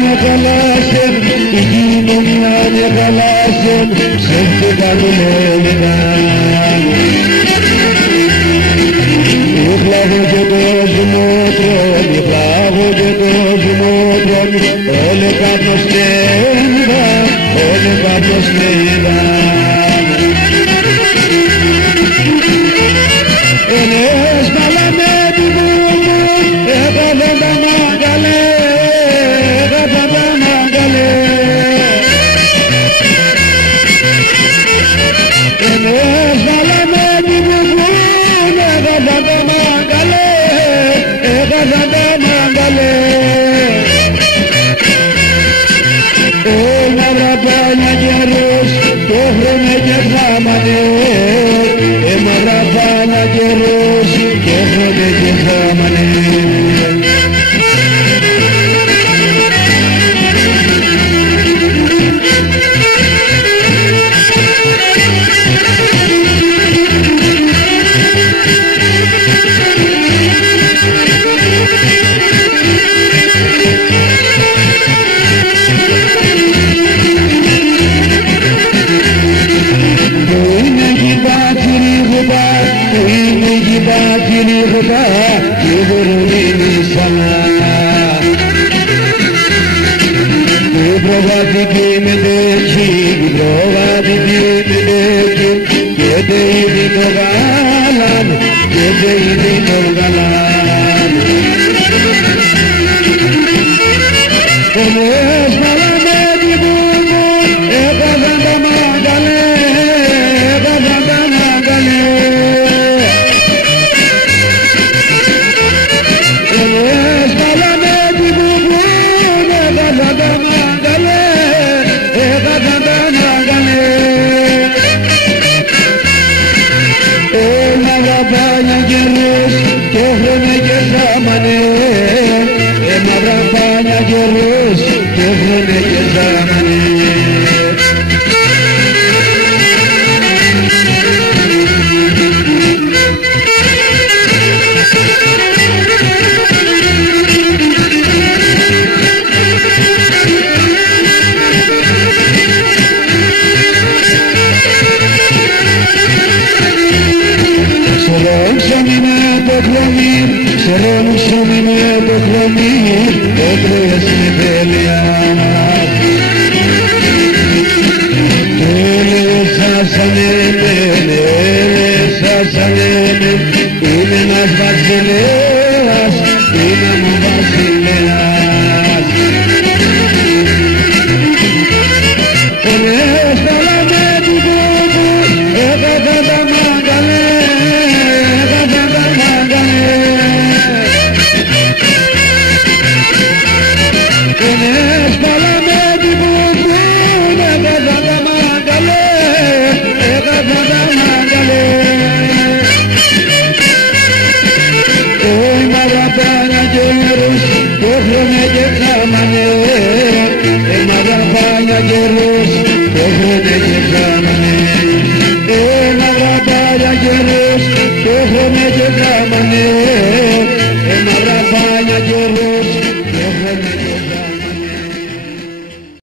με χαλάσεν, η κοινωνία με χαλάσεν, ψεύτικα του λέγα. Ιπλάγω και κόσμο τρώνει, ιπλάγω και κόσμο τρώνει, όλε κάτω στέλνιδα, όλε κάτω στέλνιδα. Ενές καλάμε τη βούμου, έκανα τα μάγκαλε, έκανα τα μάγκαλε. Ενές καλάμε τη βούμου, έκανα τα μάγκαλε, έκανα τα μάγκαλε. Μαύρα πάνια καιρός, το χρόνο και χάμανε. Μαύρα πάνια καιρός, το χρόνο και χάμανε. Προβατική με τέχει, προβατική με τέχει, και τε ήδη το γάλαν, και τε ήδη το γάλαν. Ενές καλάμε τη βούμου, έκαναν τα μάγκαλε, έκαναν τα μάγκαλε. Ενές καλάμε τη βούμου, έκαναν τα μάγκαλε. Μαύρα πάνια καιρός, το χρόνο και χάμανε. Μαύρα πάνια καιρός, το χρόνο και χάμανε. Σερώνξαμε με το χλωμί, σερώνξαμε με το χλωμί, το τρες με τέλεια. Σάσανε με, σάσανε με, είναι ένας βασιλέας, είναι ένας βασιλέας. Ενές καλάμε τη βούμου, έκανα τα μάγκαλε. Ενές καλάμε τη βούμου, έκανα τα μάγκαλε, έκανα τα μάγκαλε. Μαύρα πάνια καιρός, το χρόνο και χάμανε. Μαύρα πάνια καιρός, το χρόνο και χάμανε. Μαύρα πάνια καιρός, το χρόνο και χάμανε. Μαύρα πάνια καιρός, το χρόνο και χάμανε.